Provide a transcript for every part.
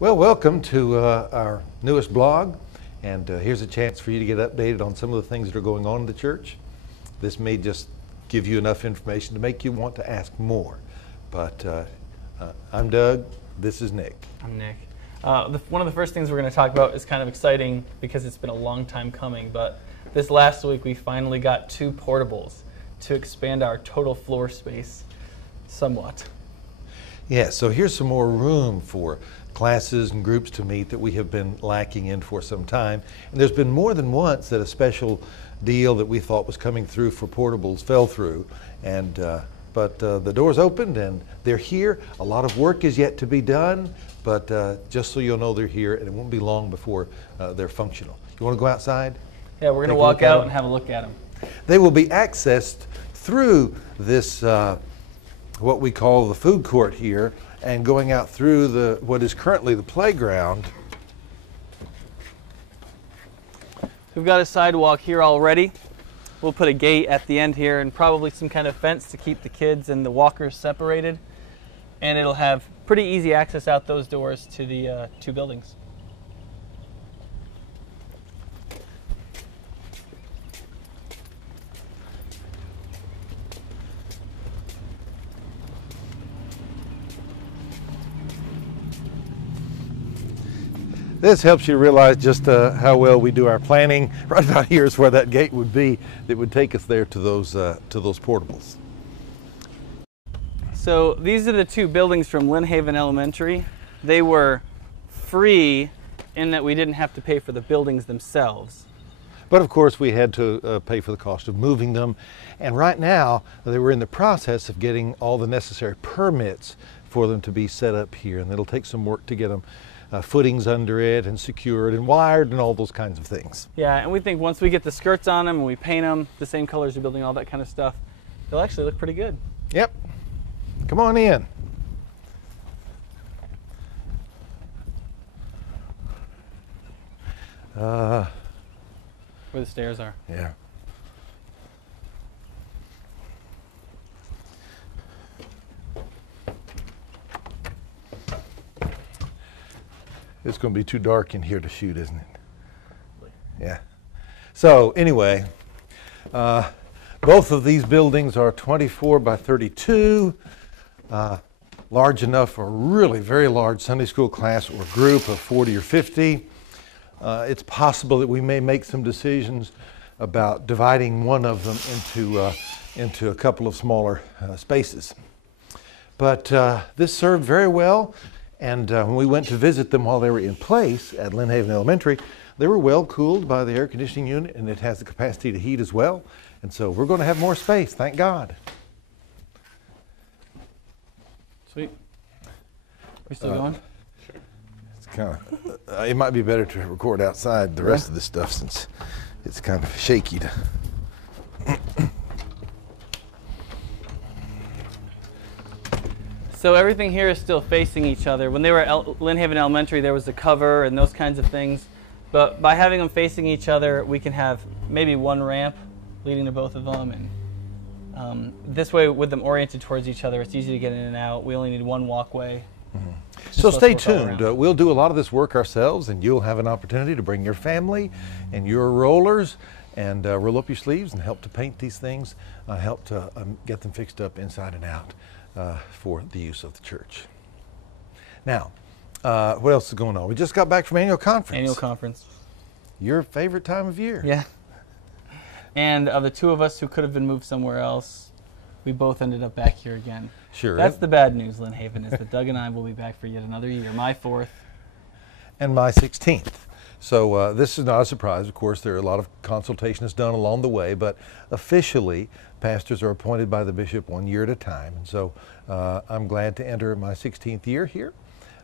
Well, welcome to our newest blog, and here's a chance for you to get updated on some of the things that are going on in the church. This may just give you enough information to make you want to ask more. But I'm Doug, this is Nick. I'm Nick. One of the first things we're going to talk about is kind of exciting because it's been a long time coming, but this last week we finally got 2 portables to expand our total floor space somewhat. Yeah, so here's some more room for classes and groups to meet that we have been lacking in for some time. And there's been more than once that a special deal that we thought was coming through for portables fell through. And but the doors opened and they're here. A lot of work is yet to be done, but just so you'll know they're here, and it won't be long before they're functional. You want to go outside? Yeah, we're going to walk out and have a look at them. They will be accessed through this what we call the food court here, and going out through what is currently the playground. We've got a sidewalk here already. We'll put a gate at the end here and probably some kind of fence to keep the kids and the walkers separated. And it'll have pretty easy access out those doors to the 2 buildings. This helps you realize just how well we do our planning. Right about here is where that gate would be that would take us there to those portables. So these are the 2 buildings from Lynn Haven Elementary. They were free in that we didn't have to pay for the buildings themselves. But of course we had to pay for the cost of moving them. And right now they were in the process of getting all the necessary permits for them to be set up here. And it'll take some work to get them footings under it and secured and wired and all those kinds of things. Yeah, and we think once we get the skirts on them and we paint them the same colors of the building, all that kind of stuff, they'll actually look pretty good. Yep. Come on in. Where the stairs are. Yeah. It's going to be too dark in here to shoot, isn't it? Yeah. So anyway, both of these buildings are 24 by 32, large enough for a really very large Sunday school class or group of 40 or 50. It's possible that we may make some decisions about dividing one of them into a couple of smaller spaces. But this served very well. And when we went to visit them while they were in place at Lynn Haven Elementary, they were well cooled by the air conditioning unit, and it has the capacity to heat as well. And so we're going to have more space, thank God. Sweet. We still going? Sure. It's kind of, it might be better to record outside the rest of this stuff since it's kind of shaky to. So everything here is still facing each other. When they were at Lynn Haven Elementary, there was a cover and those kinds of things. But by having them facing each other, we can have maybe one ramp leading to both of them. And this way, with them oriented towards each other, it's easy to get in and out. We only need one walkway. Mm-hmm. So stay tuned. We'll do a lot of this work ourselves, and you'll have an opportunity to bring your family and your rollers and roll up your sleeves and help to paint these things, help to get them fixed up inside and out. For the use of the church. Now, what else is going on? We just got back from annual conference. Annual conference. Your favorite time of year. Yeah. And of the 2 of us who could have been moved somewhere else, we both ended up back here again. Sure. That's the bad news, Lynn Haven, is that Doug and I will be back for yet another year. My 4th. And my 16th. So this is not a surprise. Of course, there are a lot of consultation that's done along the way, but officially, pastors are appointed by the bishop 1 year at a time. And so I'm glad to enter my 16th year here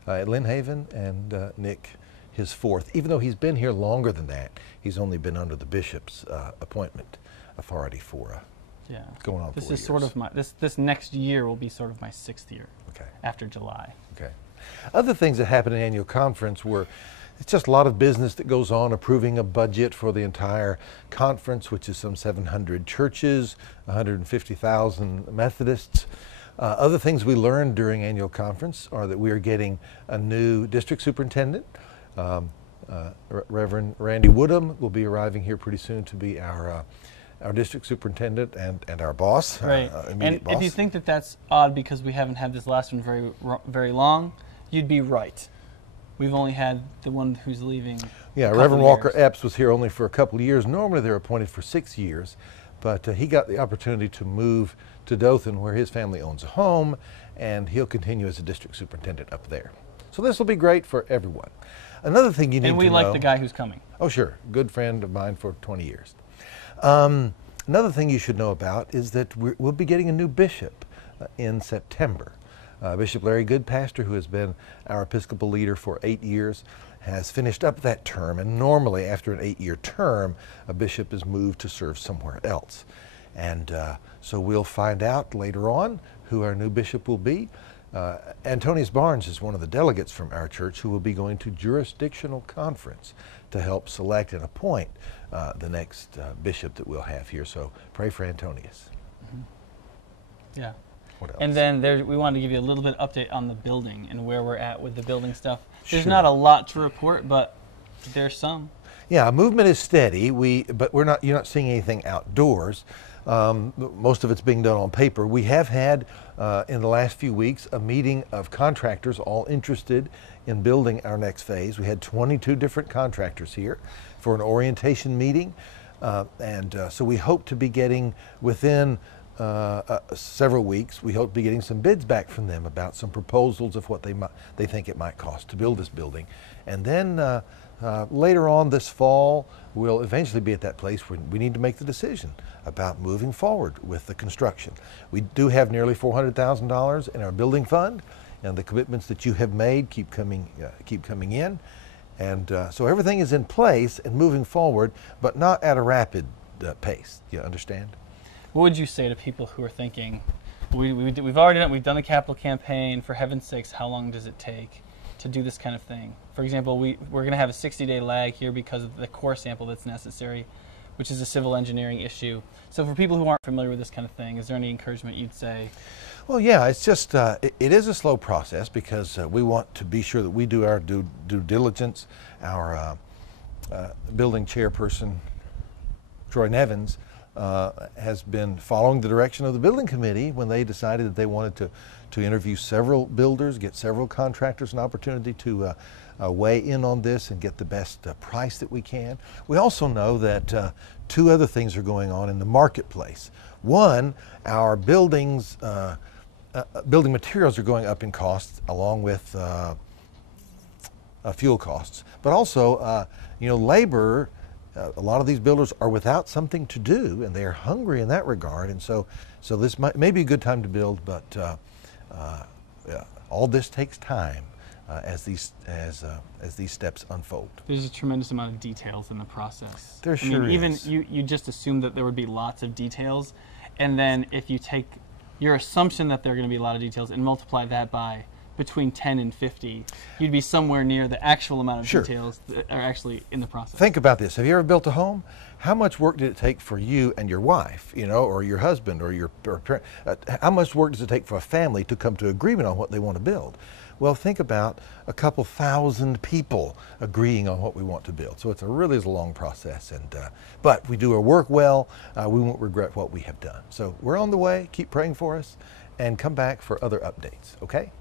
at Lynn Haven, and Nick his 4th. Even though he's been here longer than that, he's only been under the bishop's appointment authority for going on 4 years. This is sort of my, this next year will be sort of my 6th year. Okay. After July. Okay. Other things that happened in annual conference were it's just a lot of business that goes on, approving a budget for the entire conference, which is some 700 churches, 150,000 Methodists. Other things we learned during annual conference are that we are getting a new district superintendent. Reverend Randy Woodham will be arriving here pretty soon to be our district superintendent and our boss, Right. immediate And boss. if you think that that's odd because we haven't had this last one very long, you'd be right. We've only had the one who's leaving. Yeah, a couple Reverend Walker years. Epps was here only for a couple of years. Normally they're appointed for 6 years, but he got the opportunity to move to Dothan where his family owns a home, and he'll continue as a district superintendent up there. So this will be great for everyone. Another thing you need to know. And we like the guy who's coming. Oh, sure. Good friend of mine for 20 years. Another thing you should know about is that we'll be getting a new bishop in September. Bishop Larry Goodpastor, who has been our Episcopal leader for 8 years, has finished up that term. And normally, after an 8-year term, a bishop is moved to serve somewhere else. And so we'll find out later on who our new bishop will be. Antonius Barnes is one of the delegates from our church who will be going to jurisdictional conference to help select and appoint the next bishop that we'll have here. So pray for Antonius. Mm-hmm. Yeah. What else? And then we wanted to give you a little bit update on the building and where we're at with the building stuff. There's Sure. not a lot to report, but there's some. Yeah, movement is steady. But you're not seeing anything outdoors. Most of it's being done on paper. We have had in the last few weeks a meeting of contractors all interested in building our next phase. We had 22 different contractors here for an orientation meeting, so we hope to be getting within several weeks. We hope to be getting some bids back from them about some proposals of what they think it might cost to build this building, and then. Later on this fall, we'll eventually be at that place where we need to make the decision about moving forward with the construction. We do have nearly $400,000 in our building fund, and the commitments that you have made keep coming in. And so everything is in place and moving forward, but not at a rapid pace. You understand? What would you say to people who are thinking, we've already done the capital campaign, for heaven's sakes, how long does it take to do this kind of thing? For example, we're going to have a 60-day lag here because of the core sample that's necessary, which is a civil engineering issue. So for people who aren't familiar with this kind of thing, is there any encouragement you'd say? Well, yeah, it's just, it is a slow process because we want to be sure that we do our due diligence. Our building chairperson, Troy Nevins, has been following the direction of the building committee when they decided that they wanted to interview several builders, get several contractors an opportunity to weigh in on this and get the best price that we can. We also know that two other things are going on in the marketplace. One, our building materials are going up in cost along with fuel costs, but also labor. A lot of these builders are without something to do, and they are hungry in that regard. And so this may be a good time to build, but all this takes time as these steps unfold. There's a tremendous amount of details in the process. There sure is. Even you just assume that there would be lots of details, and then if you take your assumption that there are going to be a lot of details and multiply that by between 10 and 50, you'd be somewhere near the actual amount of Sure. details that are actually in the process. Think about this. Have you ever built a home? How much work did it take for you and your wife, or your husband, or your parent? How much work does it take for a family to come to agreement on what they want to build? Well, think about a couple thousand people agreeing on what we want to build. So it's a long process, but we do our work well. We won't regret what we have done. So we're on the way. Keep praying for us, and come back for other updates. Okay?